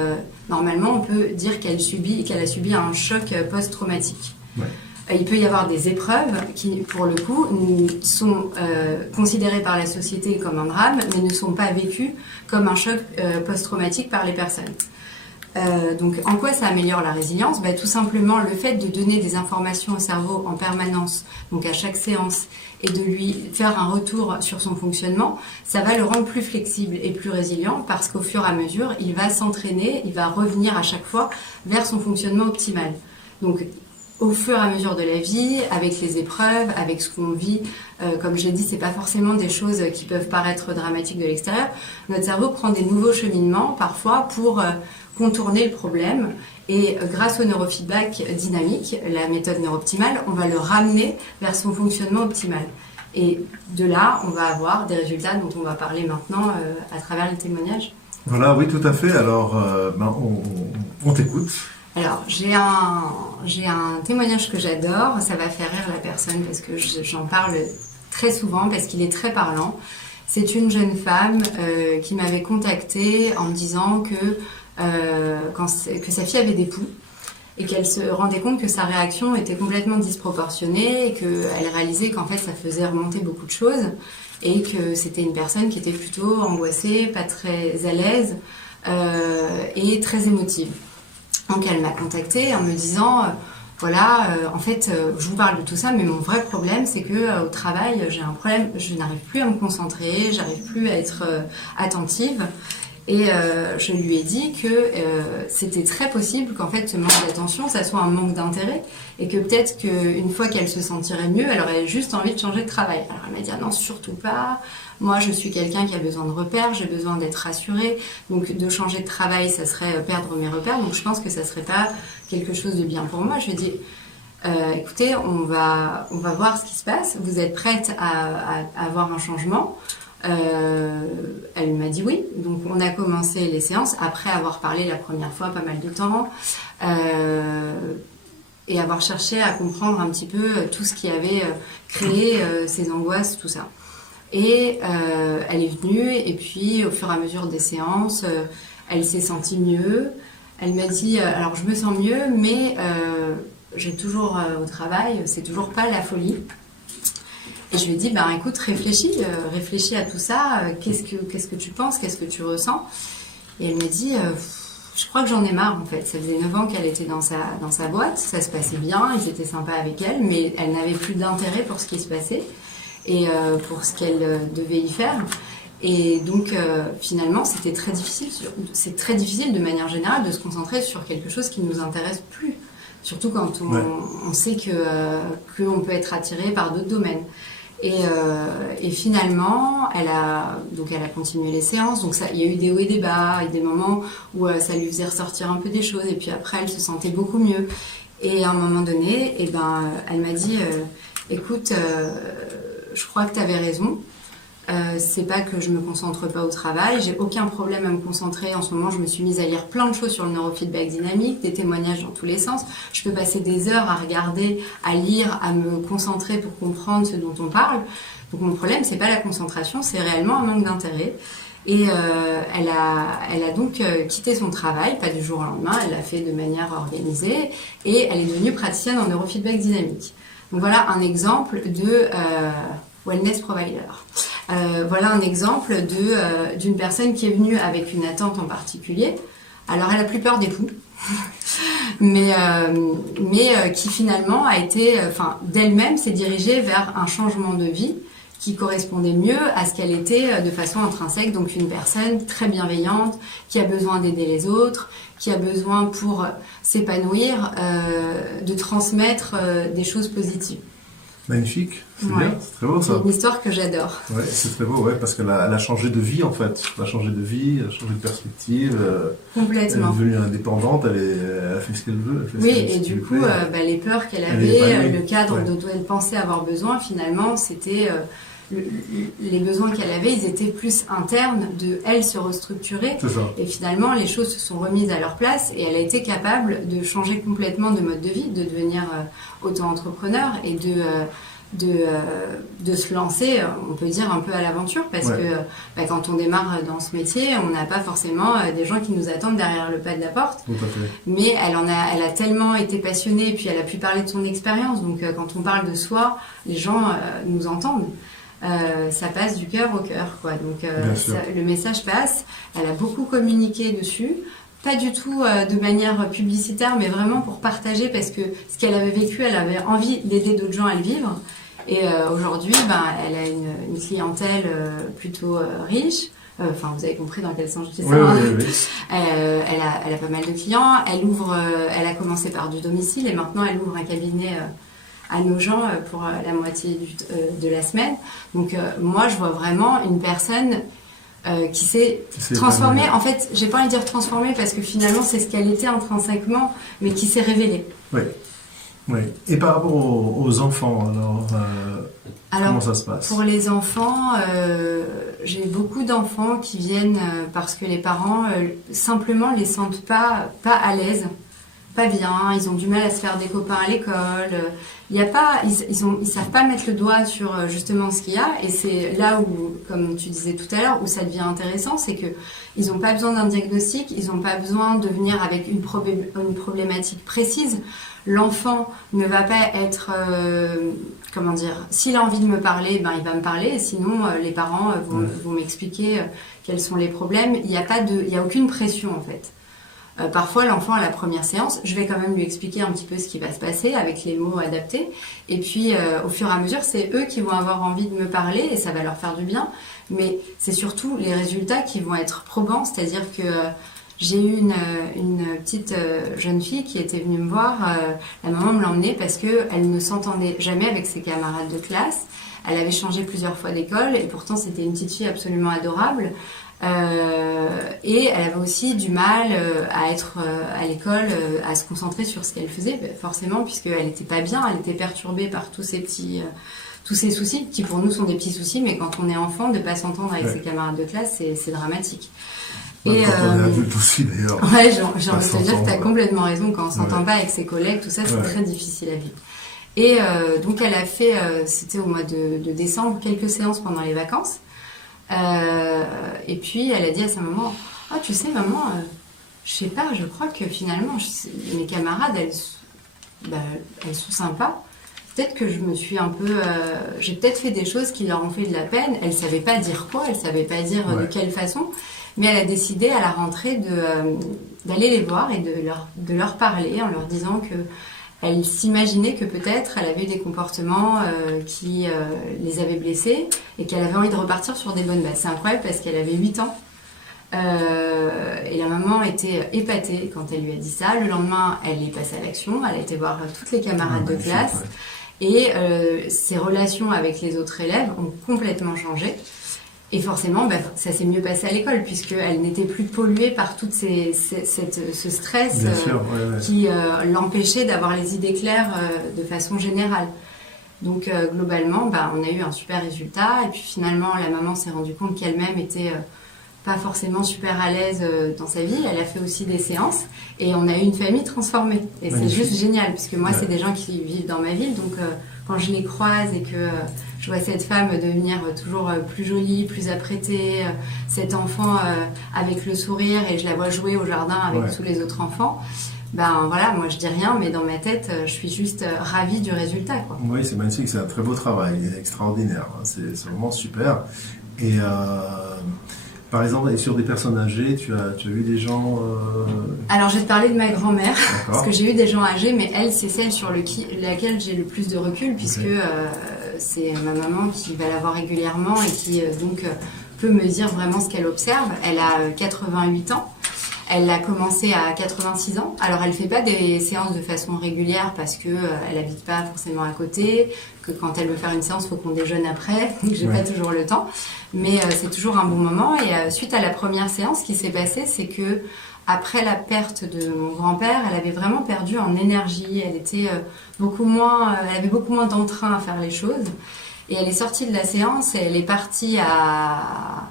normalement, on peut dire qu'elle a subi un choc post-traumatique. Ouais. Il peut y avoir des épreuves qui, pour le coup, sont considérées par la société comme un drame, mais ne sont pas vécues comme un choc post-traumatique par les personnes. Donc, en quoi ça améliore la résilience? Tout simplement, le fait de donner des informations au cerveau en permanence, donc à chaque séance, et de lui faire un retour sur son fonctionnement, ça va le rendre plus flexible et plus résilient, parce qu'au fur et à mesure, il va s'entraîner, il va revenir à chaque fois vers son fonctionnement optimal. Donc, au fur et à mesure de la vie, avec les épreuves, avec ce qu'on vit, comme je l'ai dit, c'est pas forcément des choses qui peuvent paraître dramatiques de l'extérieur. Notre cerveau prend des nouveaux cheminements parfois pour contourner le problème, et grâce au neurofeedback dynamique, la méthode neurooptimale, on va le ramener vers son fonctionnement optimal. Et de là, on va avoir des résultats dont on va parler maintenant à travers les témoignages. Voilà, oui, tout à fait. Alors, on t'écoute. Alors, j'ai un témoignage que j'adore, ça va faire rire la personne parce que j'en parle très souvent, parce qu'il est très parlant. C'est une jeune femme qui m'avait contactée en me disant que sa fille avait des poux et qu'elle se rendait compte que sa réaction était complètement disproportionnée et qu'elle réalisait qu'en fait ça faisait remonter beaucoup de choses et que c'était une personne qui était plutôt angoissée, pas très à l'aise et très émotive. Donc elle m'a contactée en me disant en fait je vous parle de tout ça, mais mon vrai problème c'est que au travail j'ai un problème, je n'arrive plus à me concentrer, j'arrive plus à être attentive. Et je lui ai dit que c'était très possible qu'en fait ce manque d'attention, ça soit un manque d'intérêt, et que peut-être qu'une fois qu'elle se sentirait mieux, elle aurait juste envie de changer de travail. Alors elle m'a dit non, surtout pas. Moi, je suis quelqu'un qui a besoin de repères, j'ai besoin d'être rassurée. Donc de changer de travail, ça serait perdre mes repères. Donc je pense que ça serait pas quelque chose de bien pour moi. Je lui ai dit écoutez, on va voir ce qui se passe. Vous êtes prête à avoir un changement? Elle m'a dit oui, donc on a commencé les séances après avoir parlé la première fois pas mal de temps et avoir cherché à comprendre un petit peu tout ce qui avait créé ces angoisses, tout ça. Et elle est venue, et puis au fur et à mesure des séances, elle s'est sentie mieux. Elle m'a dit alors je me sens mieux, mais j'ai toujours au travail, c'est toujours pas la folie. Et je lui ai dit, écoute, réfléchis à tout ça, qu'est-ce que tu penses, qu'est-ce que tu ressens? Et elle m'a dit, je crois que j'en ai marre en fait. Ça faisait 9 ans qu'elle était dans sa boîte, ça se passait bien, ils étaient sympas avec elle, mais elle n'avait plus d'intérêt pour ce qui se passait et pour ce qu'elle devait y faire. Et donc finalement, c'était très difficile, c'est très difficile de manière générale de se concentrer sur quelque chose qui ne nous intéresse plus. Surtout quand on sait qu'on peut être attiré par d'autres domaines. Et finalement, elle a continué les séances. Donc il y a eu des hauts et des bas, et des moments où ça lui faisait ressortir un peu des choses. Et puis après, elle se sentait beaucoup mieux. Et à un moment donné, elle m'a dit, écoute, je crois que tu avais raison. C'est pas que je me concentre pas au travail, j'ai aucun problème à me concentrer. En ce moment, je me suis mise à lire plein de choses sur le neurofeedback dynamique, des témoignages dans tous les sens. Je peux passer des heures à regarder, à lire, à me concentrer pour comprendre ce dont on parle. Donc mon problème, c'est pas la concentration, c'est réellement un manque d'intérêt. Et elle a donc quitté son travail, pas du jour au lendemain, elle l'a fait de manière organisée, et elle est devenue praticienne en neurofeedback dynamique. Donc voilà un exemple de wellness provider. Voilà un exemple d'une personne qui est venue avec une attente en particulier. Alors elle a plus peur des poux, mais qui finalement a été, d'elle-même s'est dirigée vers un changement de vie qui correspondait mieux à ce qu'elle était de façon intrinsèque, donc une personne très bienveillante, qui a besoin d'aider les autres, qui a besoin pour s'épanouir de transmettre des choses positives. Magnifique, c'est Ouais. bien, c'est très beau ça. C'est une histoire que j'adore. Ouais, c'est très beau, ouais, parce qu'elle a changé de vie en fait. Elle a changé de vie, elle a changé de perspective. Elle est Complètement. devenue indépendante, elle a fait ce qu'elle veut. Elle fait Oui, ce et qui du lui coup, plaît. les peurs qu'elle Elle est avait, épanouie. le cadre Ouais. dont elle pensait avoir besoin, finalement, c'était les besoins qu'elle avait, ils étaient plus internes de elle se restructurer. C'est ça. Et finalement, les choses se sont remises à leur place et elle a été capable de changer complètement de mode de vie, de devenir auto-entrepreneur et de se lancer, on peut dire, un peu à l'aventure parce Ouais. que quand on démarre dans ce métier, on n'a pas forcément des gens qui nous attendent derrière le pas de la porte. Tout à fait. Mais elle a tellement été passionnée et puis elle a pu parler de son expérience. Donc quand on parle de soi, les gens nous entendent. Ça passe du cœur au cœur, quoi. Donc Bien sûr. le message passe. Elle a beaucoup communiqué dessus. Pas du tout de manière publicitaire, mais vraiment pour partager parce que ce qu'elle avait vécu, elle avait envie d'aider d'autres gens à le vivre. Et aujourd'hui, elle a une clientèle plutôt riche. Enfin, vous avez compris dans quel sens je dis ça. Oui, Hein. oui, oui. Elle a pas mal de clients. Elle a commencé par du domicile et maintenant elle ouvre un cabinet à nos gens pour la moitié de la semaine. Donc moi, je vois vraiment une personne qui s'est transformée. En fait, j'ai pas envie de dire transformée parce que finalement, c'est ce qu'elle était intrinsèquement, mais qui s'est révélée. Oui. Oui. Et par rapport aux enfants, Alors, comment ça se passe? Pour les enfants, j'ai beaucoup d'enfants qui viennent parce que les parents simplement les sentent pas à l'aise, pas bien, ils ont du mal à se faire des copains à l'école. Il y a pas, ils savent pas mettre le doigt sur justement ce qu'il y a, et c'est là où, comme tu disais tout à l'heure, où ça devient intéressant, c'est que ils n'ont pas besoin d'un diagnostic, ils n'ont pas besoin de venir avec une problématique précise. L'enfant ne va pas être, comment dire, s'il a envie de me parler, il va me parler, et sinon les parents vont m'expliquer quels sont les problèmes. Il n'y a aucune pression en fait. Parfois, l'enfant à la première séance, je vais quand même lui expliquer un petit peu ce qui va se passer avec les mots adaptés. Et puis, au fur et à mesure, c'est eux qui vont avoir envie de me parler et ça va leur faire du bien. Mais c'est surtout les résultats qui vont être probants. C'est-à-dire que j'ai eu une petite jeune fille qui était venue me voir. La maman me l'a emmenée parce qu'elle ne s'entendait jamais avec ses camarades de classe. Elle avait changé plusieurs fois d'école et pourtant, c'était une petite fille absolument adorable. Et elle avait aussi du mal à être à l'école, à se concentrer sur ce qu'elle faisait, forcément, puisqu'elle n'était pas bien, elle était perturbée par tous ces soucis, qui pour nous sont des petits soucis, mais quand on est enfant, de ne pas s'entendre avec ses camarades de classe, c'est dramatique. Quand on est adulte aussi, d'ailleurs. Ouais, j'ai envie de te dire que tu as ouais. complètement raison, quand on ne s'entend Ouais. pas avec ses collègues, tout ça, c'est Ouais. très difficile à vivre. Et donc elle a fait, c'était au mois de décembre, quelques séances pendant les vacances. Et puis elle a dit à sa maman, ah tu sais maman, je sais pas, je crois que finalement mes camarades elles sont sympas. Peut-être que je me suis un peu, j'ai peut-être fait des choses qui leur ont fait de la peine. Elle savait pas dire quoi, elle savait pas dire de quelle façon, mais elle a décidé à la rentrée d'aller les voir et de leur parler en leur disant que elle s'imaginait que peut-être elle avait eu des comportements qui les avaient blessés et qu'elle avait envie de repartir sur des bonnes bases. C'est incroyable parce qu'elle avait 8 ans et la maman était épatée quand elle lui a dit ça. Le lendemain, elle est passée à l'action, elle a été voir toutes les camarades de classe et ses relations avec les autres élèves ont complètement changé. Et forcément, ça s'est mieux passé à l'école puisqu'elle n'était plus polluée par tout ce stress Bien sûr, qui l'empêchait d'avoir les idées claires de façon générale. Donc globalement, on a eu un super résultat. Et puis finalement, la maman s'est rendue compte qu'elle-même était pas forcément super à l'aise dans sa vie. Elle a fait aussi des séances et on a eu une famille transformée. Et c'est juste génial, puisque moi, c'est des gens qui vivent dans ma ville. Donc quand je les croise et que je vois cette femme devenir toujours plus jolie, plus apprêtée, cet enfant avec le sourire, et je la vois jouer au jardin avec tous les autres enfants, voilà, moi je dis rien, mais dans ma tête, je suis juste ravie du résultat, quoi. Oui, c'est magnifique, c'est un très beau travail, extraordinaire, c'est vraiment super. Et par exemple, sur des personnes âgées, tu as eu des gens... Alors, je vais te parler de ma grand-mère, parce que j'ai eu des gens âgés, mais elle, c'est celle sur laquelle j'ai le plus de recul, puisque c'est ma maman qui va la voir régulièrement et qui donc peut me dire vraiment ce qu'elle observe. Elle a 88 ans. Elle a commencé à 86 ans. Alors, elle ne fait pas des séances de façon régulière parce qu'elle n'habite pas forcément à côté, que quand elle veut faire une séance, il faut qu'on déjeune après, donc j'ai pas toujours le temps. Mais c'est toujours un bon moment. Et suite à la première séance, ce qui s'est passé, c'est que après la perte de mon grand-père, elle avait vraiment perdu en énergie. Elle était elle avait beaucoup moins d'entrain à faire les choses. Et elle est sortie de la séance et elle est partie à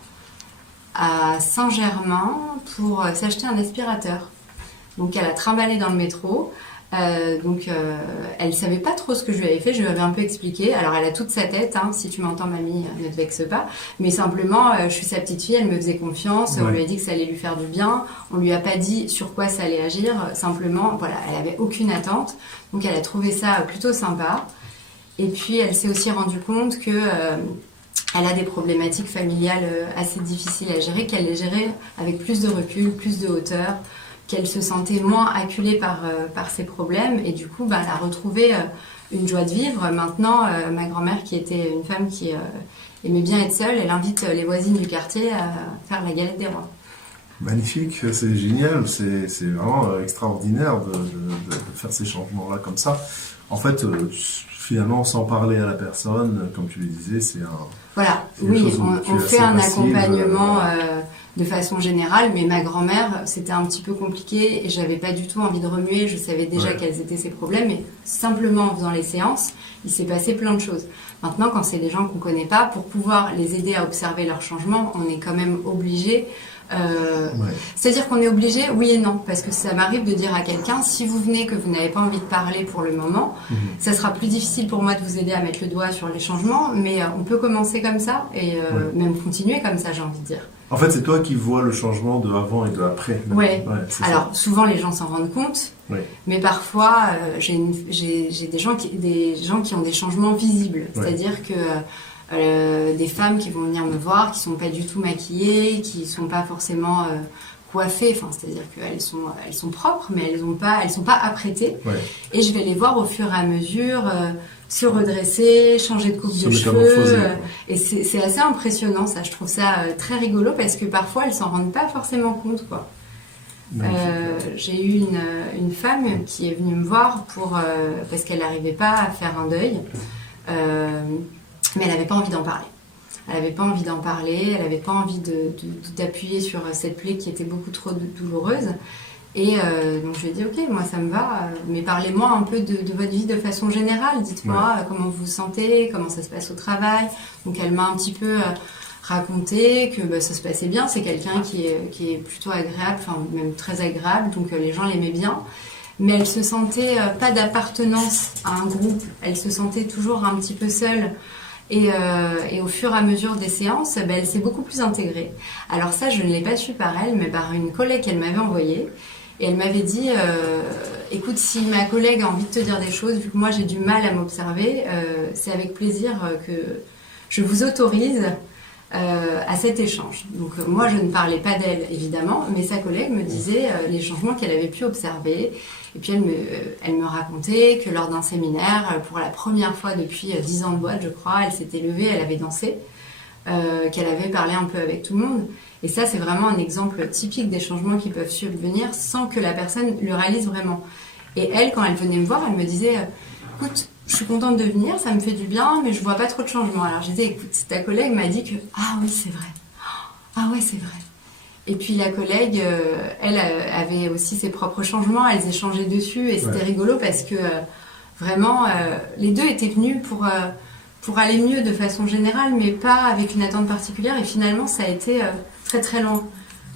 Saint-Germain pour s'acheter un aspirateur. Donc elle a trimballé dans le métro. Elle savait pas trop ce que je lui avais fait, je lui avais un peu expliqué. Alors elle a toute sa tête, hein, si tu m'entends mamie, ne te vexe pas. Mais simplement, je suis sa petite fille, elle me faisait confiance, on lui a dit que ça allait lui faire du bien. On lui a pas dit sur quoi ça allait agir, simplement, voilà, elle avait aucune attente. Donc elle a trouvé ça plutôt sympa. Et puis elle s'est aussi rendue compte que elle a des problématiques familiales assez difficiles à gérer, qu'elle les gérait avec plus de recul, plus de hauteur, qu'elle se sentait moins acculée par ses problèmes. Et du coup, elle a retrouvé une joie de vivre. Maintenant, ma grand-mère, qui était une femme qui aimait bien être seule, elle invite les voisines du quartier à faire la galette des rois. Magnifique, c'est génial, c'est vraiment extraordinaire de faire ces changements-là comme ça. En fait, finalement, sans parler à la personne, comme tu le disais, c'est un... Voilà, oui, on fait un accompagnement de façon générale, mais ma grand-mère, c'était un petit peu compliqué et j'avais pas du tout envie de remuer, je savais déjà quels étaient ses problèmes, mais simplement en faisant les séances, il s'est passé plein de choses. Maintenant, quand c'est des gens qu'on connaît pas, pour pouvoir les aider à observer leurs changements, on est quand même obligé. C'est-à-dire qu'on est obligé, oui et non, parce que ça m'arrive de dire à quelqu'un, si vous venez que vous n'avez pas envie de parler pour le moment, ça sera plus difficile pour moi de vous aider à mettre le doigt sur les changements, mais on peut commencer comme ça et même continuer comme ça, j'ai envie de dire. En fait, c'est toi qui vois le changement de avant et de après. Alors souvent les gens s'en rendent compte, mais parfois j'ai des gens qui ont des changements visibles, c'est-à-dire que des femmes qui vont venir me voir, qui sont pas du tout maquillées, qui sont pas forcément coiffées, enfin c'est-à-dire qu'elles sont propres, mais elles sont pas apprêtées. Et je vais les voir au fur et à mesure se redresser, changer de coupe de cheveux, et c'est assez impressionnant ça. Je trouve ça très rigolo parce que parfois elles s'en rendent pas forcément compte, quoi. J'ai eu une femme qui est venue me voir parce qu'elle n'arrivait pas à faire un deuil. Mais elle n'avait pas envie d'en parler. Elle n'avait pas envie d'en parler, elle n'avait pas envie d'appuyer sur cette plaie qui était beaucoup trop douloureuse. Et donc je lui ai dit, ok, moi ça me va, mais parlez-moi un peu de votre vie de façon générale. Dites-moi comment vous vous sentez, comment ça se passe au travail. Donc elle m'a un petit peu raconté que ça se passait bien. C'est quelqu'un qui est plutôt agréable, enfin même très agréable, donc les gens l'aimaient bien. Mais elle se sentait pas d'appartenance à un groupe. Elle se sentait toujours un petit peu seule. Et au fur et à mesure des séances, elle s'est beaucoup plus intégrée. Alors ça, je ne l'ai pas su par elle, mais par une collègue qu'elle m'avait envoyée. Et elle m'avait dit, écoute, si ma collègue a envie de te dire des choses, vu que moi j'ai du mal à m'observer, c'est avec plaisir que je vous autorise à cet échange. Donc moi je ne parlais pas d'elle évidemment, mais sa collègue me disait les changements qu'elle avait pu observer. Et puis elle me racontait que lors d'un séminaire, pour la première fois depuis 10 ans de boîte je crois, elle s'était levée, elle avait dansé, qu'elle avait parlé un peu avec tout le monde. Et ça c'est vraiment un exemple typique des changements qui peuvent subvenir sans que la personne le réalise vraiment. Et elle, quand elle venait me voir, elle me disait écoute, je suis contente de venir, ça me fait du bien, mais je vois pas trop de changements. Alors je disais, écoute, ta collègue m'a dit que ah oui c'est vrai, ah ouais c'est vrai. Et puis la collègue, elle avait aussi ses propres changements, elles échangeaient dessus et c'était rigolo parce que Vraiment, les deux étaient venus pour aller mieux de façon générale, mais pas avec une attente particulière. Et finalement, ça a été très très loin.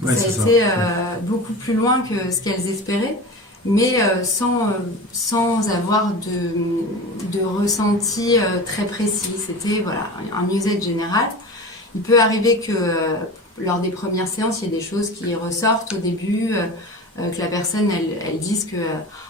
Ouais, ça a c'est été ça. beaucoup plus loin que ce qu'elles espéraient, mais sans avoir de ressenti très précis. C'était voilà, un mieux-être général. Il peut arriver que lors des premières séances, il y ait des choses qui ressortent au début, que la personne elle dise que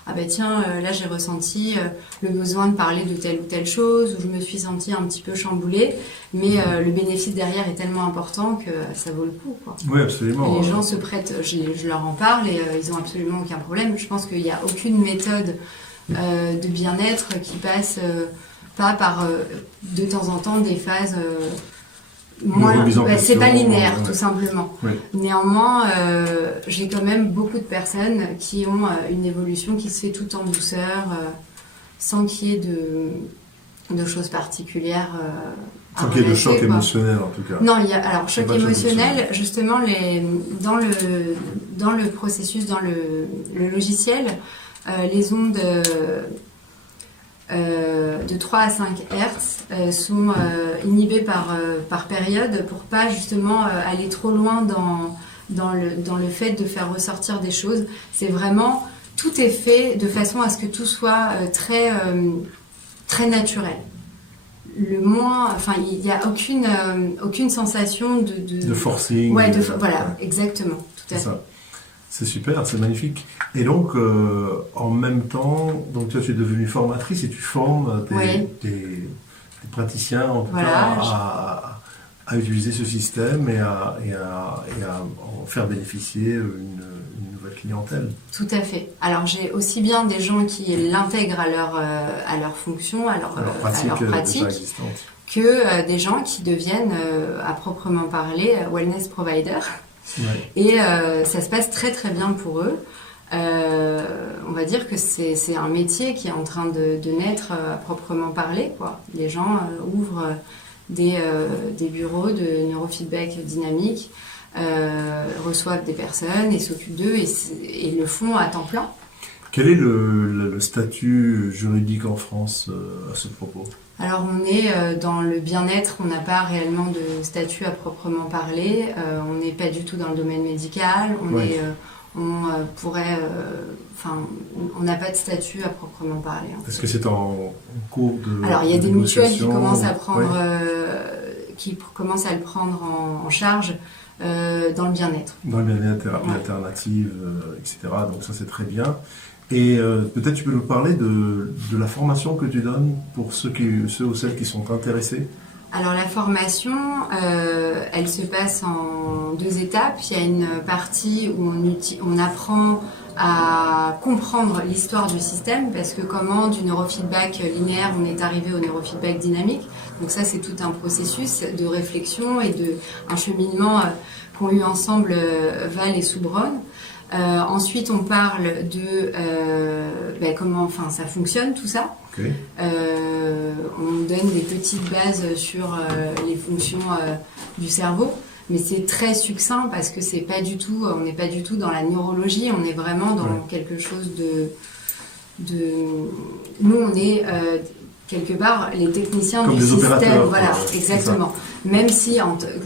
ah ben tiens, là j'ai ressenti le besoin de parler de telle ou telle chose, ou je me suis sentie un petit peu chamboulée, mais le bénéfice derrière est tellement important que ça vaut le coup, quoi. Oui, absolument. Et les gens se prêtent, je leur en parle et ils ont absolument aucun problème. Je pense qu'il n'y a aucune méthode de bien-être qui passe pas par de temps en temps des phases c'est pas linéaire, tout simplement. Oui. Néanmoins, j'ai quand même beaucoup de personnes qui ont une évolution qui se fait tout en douceur, sans qu'il y ait de choses particulières. Sans qu'il y ait de choc quoi. émotionnel, en tout cas. Non, il y a alors choc Pas de choc émotionnel. Justement, dans le processus, dans le logiciel, les ondes de 3 à 5 Hz sont inhibées par période pour pas justement aller trop loin dans le fait de faire ressortir des choses. C'est vraiment, tout est fait de façon à ce que tout soit très naturel. Il n'y a aucune sensation de forcing. Ouais, voilà, exactement, tout à fait. Ça. C'est super, c'est magnifique. Et donc, en même temps, donc toi, tu es devenue formatrice et tu formes des praticiens, en tout cas, à utiliser ce système et à en faire bénéficier une nouvelle clientèle. Tout à fait. Alors, j'ai aussi bien des gens qui l'intègrent à leur fonction, à leur pratique que des gens qui deviennent, à proprement parler, wellness provider. Ouais. Et ça se passe très très bien pour eux. On va dire que c'est un métier qui est en train de naître à proprement parler, quoi. Les gens ouvrent des bureaux de neurofeedback dynamique, reçoivent des personnes et s'occupent d'eux et le font à temps plein. Quel est le statut juridique en France à ce propos ? Alors on est dans le bien-être, on n'a pas réellement de statut à proprement parler, on n'est pas du tout dans le domaine médical, on n'a pas de statut à proprement parler. Est-ce que c'est en cours de Alors il y a des mutuelles qui commencent à le prendre en charge dans le bien-être. Dans le bien-être, thérapie alternative, etc. Donc ça c'est très bien. Et peut-être tu peux nous parler de la formation que tu donnes pour ceux ou celles qui sont intéressés. Alors la formation, elle se passe en 2 étapes. Il y a une partie où on apprend à comprendre l'histoire du système, parce que comment du neurofeedback linéaire on est arrivé au neurofeedback dynamique. Donc ça c'est tout un processus de réflexion et un cheminement qu'ont eu ensemble Val et Soubronne. Ensuite, on parle de comment ça fonctionne tout ça. Okay. On donne des petites bases sur les fonctions du cerveau, mais c'est très succinct parce que on n'est pas du tout dans la neurologie, on est vraiment dans quelque chose de. Nous, on est quelque part les techniciens comme du système, voilà, exactement. Même si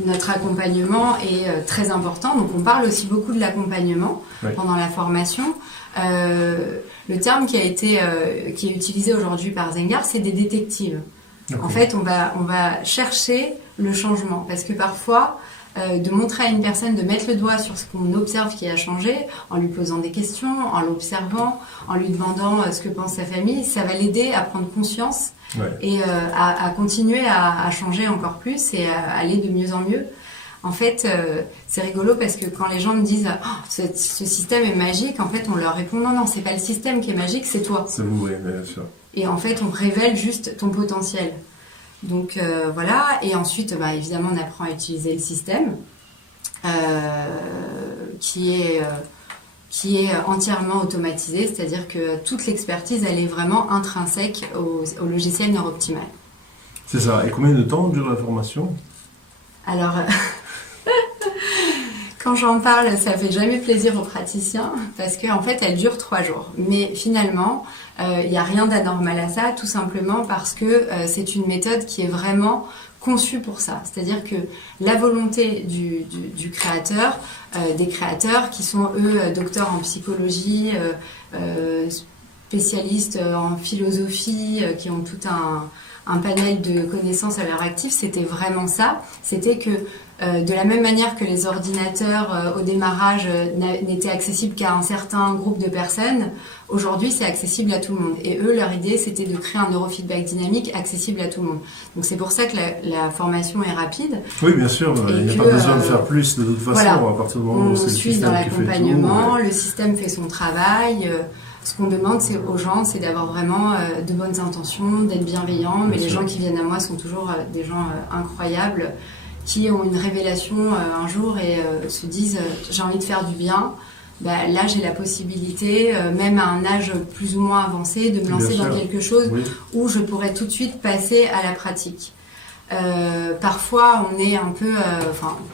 notre accompagnement est très important, donc on parle aussi beaucoup de l'accompagnement pendant la formation. Le terme qui est utilisé aujourd'hui par Zengar, c'est des détectives. Okay. En fait, on va chercher le changement, parce que parfois, de montrer à une personne, de mettre le doigt sur ce qu'on observe qui a changé, en lui posant des questions, en l'observant, en lui demandant ce que pense sa famille, ça va l'aider à prendre conscience et à continuer à changer encore plus et à aller de mieux en mieux. En fait, c'est rigolo parce que quand les gens me disent ce système est magique, en fait, on leur répond non, c'est pas le système qui est magique, c'est toi. C'est vous, oui, bien sûr. Et en fait, on révèle juste ton potentiel. Donc voilà, et ensuite, évidemment, on apprend à utiliser le système qui est entièrement automatisé, c'est-à-dire que toute l'expertise, elle est vraiment intrinsèque au logiciel NeuroOptimal. C'est ça. Et combien de temps dure la formation ? Alors, Quand j'en parle, ça fait jamais plaisir aux praticiens parce qu'en fait, elle dure 3 jours. Mais finalement, il n'y a rien d'anormal à ça, tout simplement parce que c'est une méthode qui est vraiment conçue pour ça. C'est-à-dire que la volonté du créateur, des créateurs qui sont eux docteurs en psychologie, spécialistes en philosophie, qui ont tout un panel de connaissances à leur actif, c'était vraiment ça. C'était que de la même manière que les ordinateurs au démarrage n'étaient accessibles qu'à un certain groupe de personnes, aujourd'hui c'est accessible à tout le monde. Et eux, leur idée, c'était de créer un neurofeedback dynamique accessible à tout le monde. Donc c'est pour ça que la formation est rapide. Oui, bien sûr, il n'y a pas besoin de faire plus de toute façon, voilà, à partir du moment où c'est le suit système dans qui fait tout. l'accompagnement, le système fait son travail. Ce qu'on demande aux gens, c'est d'avoir vraiment de bonnes intentions, d'être bienveillants. Mais les gens qui viennent à moi sont toujours des gens incroyables, qui ont une révélation un jour et se disent j'ai envie de faire du bien. Bah, là, j'ai la possibilité, même à un âge plus ou moins avancé, de me lancer dans quelque chose où je pourrais tout de suite passer à la pratique. Parfois, on est un peu,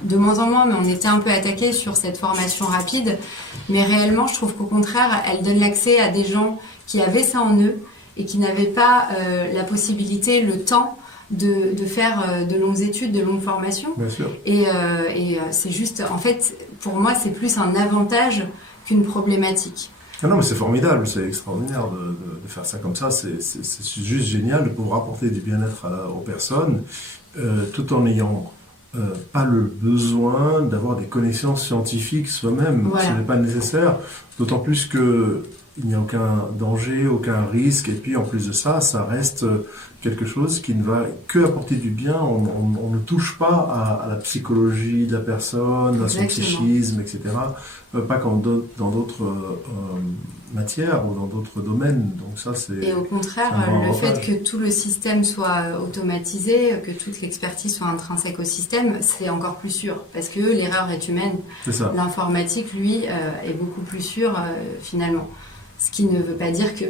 de moins en moins, mais on était un peu attaqué sur cette formation rapide. Mais réellement, je trouve qu'au contraire, elle donne l'accès à des gens qui avaient ça en eux et qui n'avaient pas la possibilité, le temps de faire de longues études, de longues formations. Bien sûr. Et c'est juste, en fait, pour moi, c'est plus un avantage qu'une problématique. Ah non, mais c'est formidable, c'est extraordinaire de faire ça comme ça. C'est juste génial de pouvoir apporter du bien-être aux personnes tout en n'ayant pas le besoin d'avoir des connaissances scientifiques soi-même. Voilà. Ce n'est pas nécessaire, d'autant plus qu'il n'y a aucun danger, aucun risque. Et puis en plus de ça, ça reste quelque chose qui ne va que apporter du bien. On ne touche pas à la psychologie de la personne, à son psychisme, etc. Pas comme dans d'autres matières ou dans d'autres domaines. Donc ça, c'est. Et au contraire, le fait que tout le système soit automatisé, que toute l'expertise soit intrinsèque au système, c'est encore plus sûr. Parce que l'erreur est humaine. C'est ça. L'informatique, lui, est beaucoup plus sûre, finalement. Ce qui ne veut pas dire que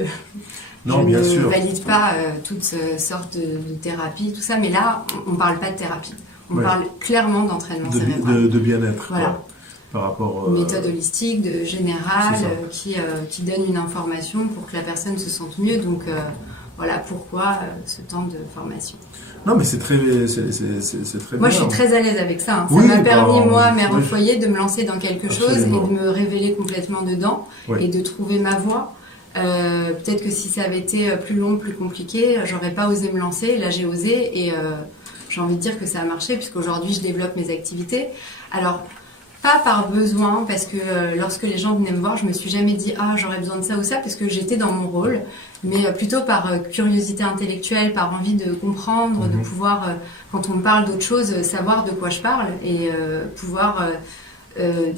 non, je bien ne sûr. valide pas toutes sortes de thérapies, tout ça. Mais là, on ne parle pas de thérapie. On parle clairement d'entraînement cérébral. De bien-être. Voilà. Quoi. Par rapport, méthode holistique, générale, qui donne une information pour que la personne se sente mieux. Donc voilà pourquoi ce temps de formation. Non, mais c'est très Moi, bien. Je suis très à l'aise avec ça. Hein. Oui, ça m'a permis, moi, mère au oui. foyer, de me lancer dans quelque chose et de me révéler complètement dedans et de trouver ma voie. Peut-être que si ça avait été plus long, plus compliqué, j'aurais pas osé me lancer. Là, j'ai osé et j'ai envie de dire que ça a marché puisqu'aujourd'hui, je développe mes activités. Alors, pas par besoin, parce que lorsque les gens venaient me voir, je me suis jamais dit « Ah, j'aurais besoin de ça ou ça », parce que j'étais dans mon rôle, mais plutôt par curiosité intellectuelle, par envie de comprendre, de pouvoir, quand on me parle d'autre chose, savoir de quoi je parle et pouvoir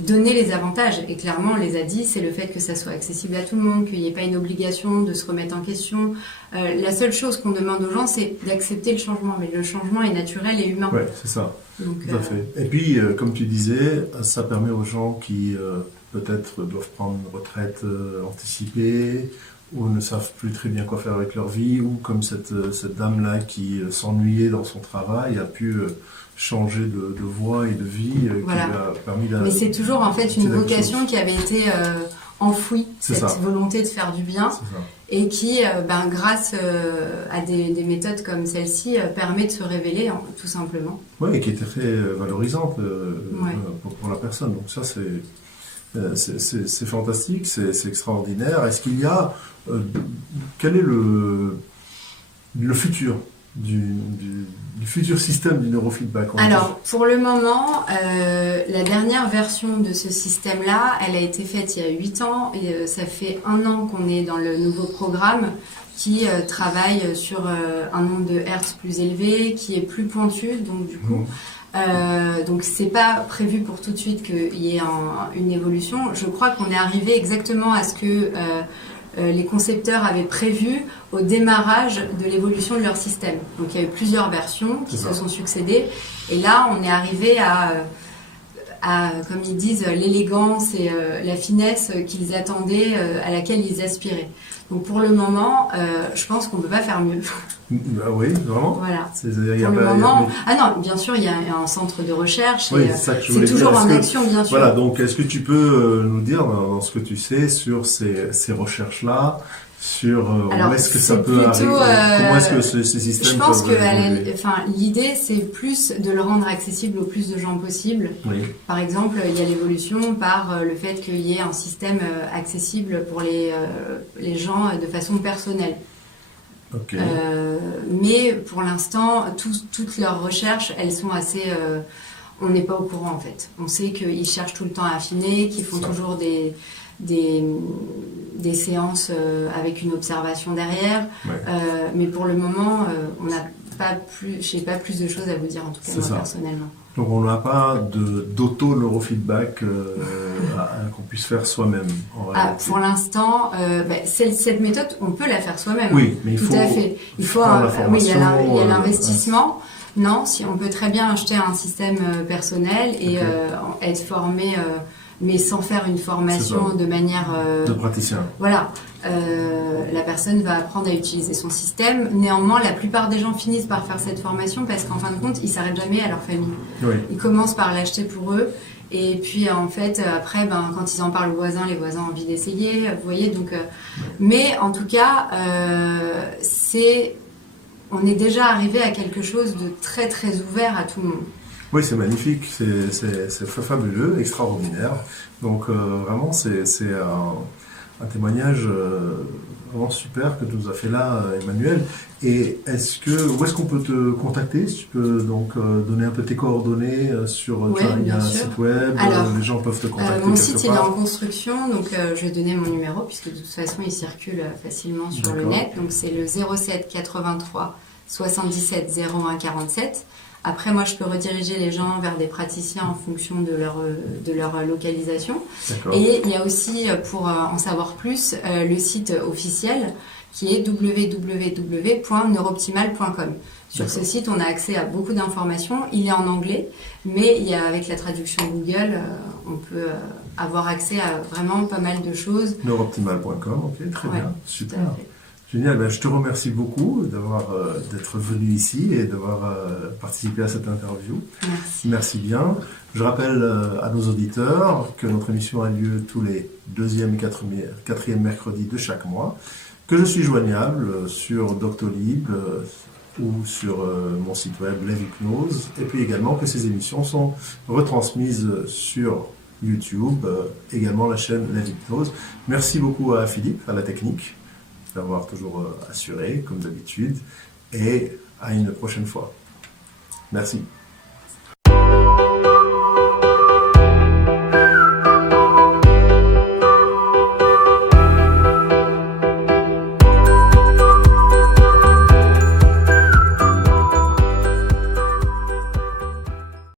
donner les avantages. Et clairement, on les a dit, c'est le fait que ça soit accessible à tout le monde, qu'il n'y ait pas une obligation de se remettre en question. La seule chose qu'on demande aux gens, c'est d'accepter le changement, mais le changement est naturel et humain. Oui, c'est ça. Donc, tout à fait. Et puis, comme tu disais, ça permet aux gens qui peut-être doivent prendre une retraite anticipée ou ne savent plus très bien quoi faire avec leur vie, ou comme cette dame-là qui s'ennuyait dans son travail, a pu changer de voie et de vie, qui lui a permis Mais c'est toujours en fait une vocation qui avait été enfouie, cette volonté de faire du bien, et qui, grâce à des méthodes comme celle-ci, permet de se révéler, tout simplement. Oui, et qui était très valorisante pour la personne. Donc ça, c'est fantastique, c'est extraordinaire. Est-ce qu'il y a... quel est le futur du futur système du neurofeedback? Alors, pour le moment, la dernière version de ce système-là, elle a été faite il y a 8 ans, et ça fait 1 an qu'on est dans le nouveau programme qui travaille sur un nombre de hertz plus élevé, qui est plus pointu, donc du coup... donc c'est pas prévu pour tout de suite qu'il y ait une évolution. Je crois qu'on est arrivé exactement à ce que les concepteurs avaient prévu au démarrage de l'évolution de leur système. Donc il y a eu plusieurs versions qui se sont succédées, et là on est arrivé à comme ils disent, l'élégance et la finesse qu'ils attendaient, à laquelle ils aspiraient. Donc pour le moment, je pense qu'on ne peut pas faire mieux. Ah oui, vraiment. Voilà. C'est-à-dire, il y a Pour le pas- moment... Ah non, bien sûr, il y a un centre de recherche. Oui, et, c'est ça que je c'est voulais toujours dire. en Est-ce que- action, bien sûr. Voilà, donc est-ce que tu peux nous dire dans ce que tu sais sur ces recherches-là, sur Alors, où est-ce que ça c'est peut plutôt, arriver, comment est-ce que ces systèmes Je pense peuvent que évoluer? l'idée, c'est plus de le rendre accessible au plus de gens possible. Oui, Par exemple, il y a l'évolution par le fait qu'il y ait un système accessible pour les gens de façon personnelle. ok. Mais pour l'instant, toutes leurs recherches, elles sont assez... on n'est pas au courant en fait. On sait qu'ils cherchent tout le temps à affiner, qu'ils font Ça. toujours des séances avec une observation derrière. Ouais. Mais pour le moment, on n'a pas plus, j'ai pas plus de choses à vous dire en tout cas C'est moi ça. personnellement. Donc on n'a pas d'auto-neurofeedback qu'on puisse faire soi-même en réalité. Pour l'instant, cette méthode, on peut la faire soi-même. Oui, mais il Tout faut à fait. Il faut prendre la oui, il y a formation, l'investissement. Non, si on peut très bien acheter un système personnel et Ok. être formé, mais sans faire une formation C'est de manière. de praticien. Voilà. La personne va apprendre à utiliser son système. Néanmoins, la plupart des gens finissent par faire cette formation parce qu'en fin de compte, ils s'arrêtent jamais à leur famille. Oui, Ils commencent par l'acheter pour eux. Et puis en fait, après, quand ils en parlent aux voisins, les voisins ont envie d'essayer. Vous voyez, donc. Mais en tout cas, on est déjà arrivé à quelque chose de très très ouvert à tout le monde. oui, c'est magnifique, c'est fabuleux, extraordinaire. Donc vraiment, c'est un témoignage vraiment super que nous a fait là Emmanuel. Et où est-ce qu'on peut te contacter? Si tu peux donc donner un peu tes coordonnées sur Ouais, il y a bien un sûr. site web, Alors, les gens peuvent te contacter mon quelque site il est part. en construction, donc je vais donner mon numéro puisque de toute façon il circule facilement sur le D'accord. net. Donc c'est le 07 83 77 01 47. Après moi je peux rediriger les gens vers des praticiens en fonction de leur localisation. D'accord. Et il y a aussi, pour en savoir plus, le site officiel qui est www.neuroptimal.com. Sur ce D'accord. site, on a accès à beaucoup d'informations. Il est en anglais, mais avec la traduction Google, on peut avoir accès à vraiment pas mal de choses. Neuroptimal.com, ok, très Ouais, bien, Tout super. à fait. Génial, ben, je te remercie beaucoup d'être venu ici et d'avoir participé à cette interview. Merci. Merci bien. Je rappelle à nos auditeurs que notre émission a lieu tous les 2e et 4e mercredis de chaque mois, que je suis joignable sur Doctolib ou sur mon site web Lève Hypnose, et puis également que ces émissions sont retransmises sur YouTube, également la chaîne Lève Hypnose. Merci beaucoup à Philippe, à la technique, d'avoir toujours assuré, comme d'habitude, et à une prochaine fois. Merci.